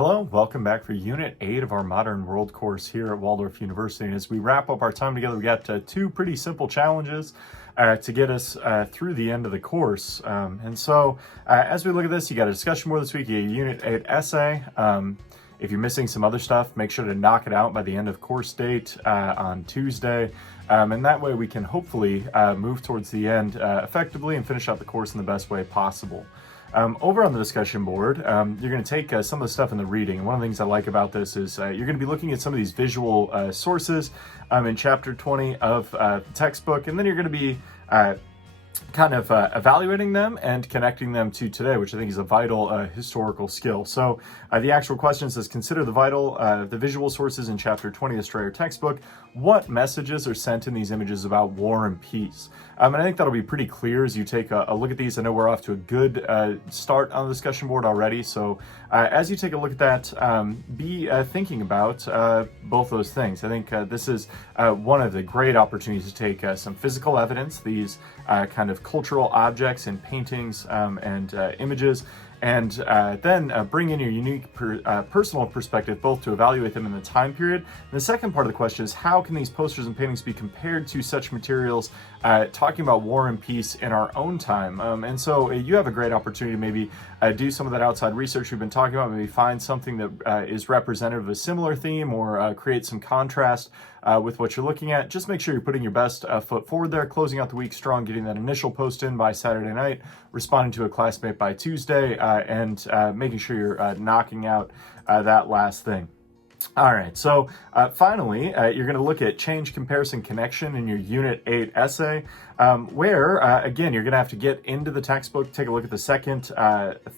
Hello, welcome back for Unit 8 of our Modern World course here at Waldorf University. And as we wrap up our time together, we got two pretty simple challenges to get us through the end of the course. As we look at this, you got a discussion board this week, you got a Unit 8 essay. If you're missing some other stuff, make sure to knock it out by the end of course date on Tuesday. And that way we can hopefully move towards the end effectively and finish out the course in the best way possible. Over on the discussion board, you're going to take some of the stuff in the reading. And one of the things I like about this is you're going to be looking at some of these visual sources in Chapter 20 of the textbook, and then you're going to be evaluating them and connecting them to today, which I think is a vital historical skill. So the actual question says, consider the visual sources in Chapter 20 of the Strayer textbook. What messages are sent in these images about war and peace? And I think that'll be pretty clear as you take a look at these. I know we're off to a good start on the discussion board already. So as you take a look at that, be thinking about both those things. I think this is one of the great opportunities to take some physical evidence, these kind of cultural objects and paintings and images, and then bring in your unique personal perspective, both to evaluate them in the time period. And the second part of the question is, how can these posters and paintings be compared to such materials talking about war and peace in our own time? And so you have a great opportunity to maybe do some of that outside research we've been talking about, maybe find something that is representative of a similar theme, or create some contrast with what you're looking at. Just make sure you're putting your best foot forward there, closing out the week strong, getting that initial post in by Saturday night, responding to a classmate by Tuesday, and making sure you're knocking out that last thing. All right, so finally, you're going to look at change, comparison, connection in your Unit 8 essay, where, again, you're going to have to get into the textbook, take a look at the second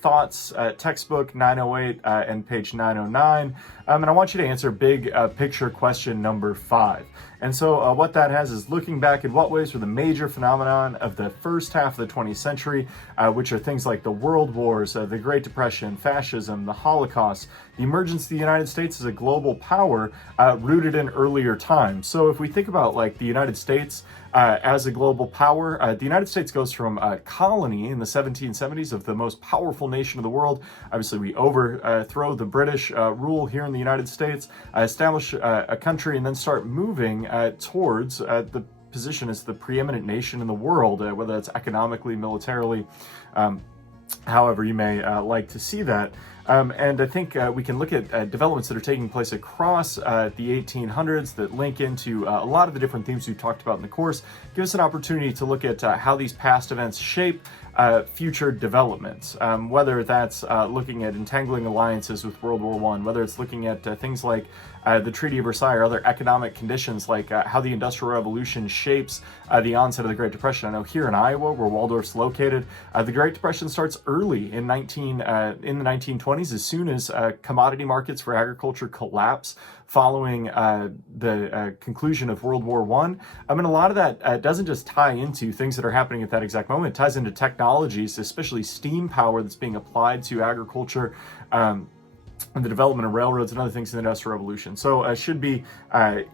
thoughts textbook, 908 and page 909, and I want you to answer big picture question number 5. And so what that has is looking back at what ways were the major phenomenon of the first half of the 20th century, which are things like the World Wars, the Great Depression, fascism, the Holocaust, the emergence of the United States as a global power rooted in earlier times. So if we think about like the United States as a global power, the United States goes from a colony in the 1770s of the most powerful nation of the world. Obviously, we overthrow the British rule here in the United States, establish a country, and then start moving towards the position as the preeminent nation in the world, whether that's economically, militarily, however you may like to see that. And I think we can look at developments that are taking place across the 1800s that link into a lot of the different themes we've talked about in the course. Give us an opportunity to look at how these past events shape future developments, whether that's looking at entangling alliances with World War I, whether it's looking at things like the Treaty of Versailles, or other economic conditions like how the Industrial Revolution shapes the onset of the Great Depression. I know here in Iowa, where Waldorf's located, the Great Depression starts early in the 1920s, as soon as commodity markets for agriculture collapse following the conclusion of World War I. I mean, a lot of that doesn't just tie into things that are happening at that exact moment. It ties into technologies, especially steam power that's being applied to agriculture, and the development of railroads and other things in the Industrial Revolution. So it should be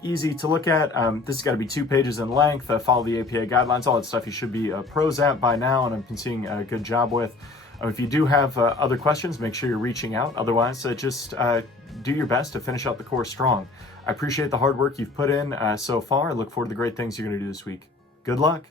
easy to look at. This has got to be 2 pages in length. Follow the APA guidelines, all that stuff you should be pros at by now, and I'm seeing a good job with. If you do have other questions, make sure you're reaching out. Otherwise, just do your best to finish out the course strong. I appreciate the hard work you've put in so far. I look forward to the great things you're going to do this week. Good luck.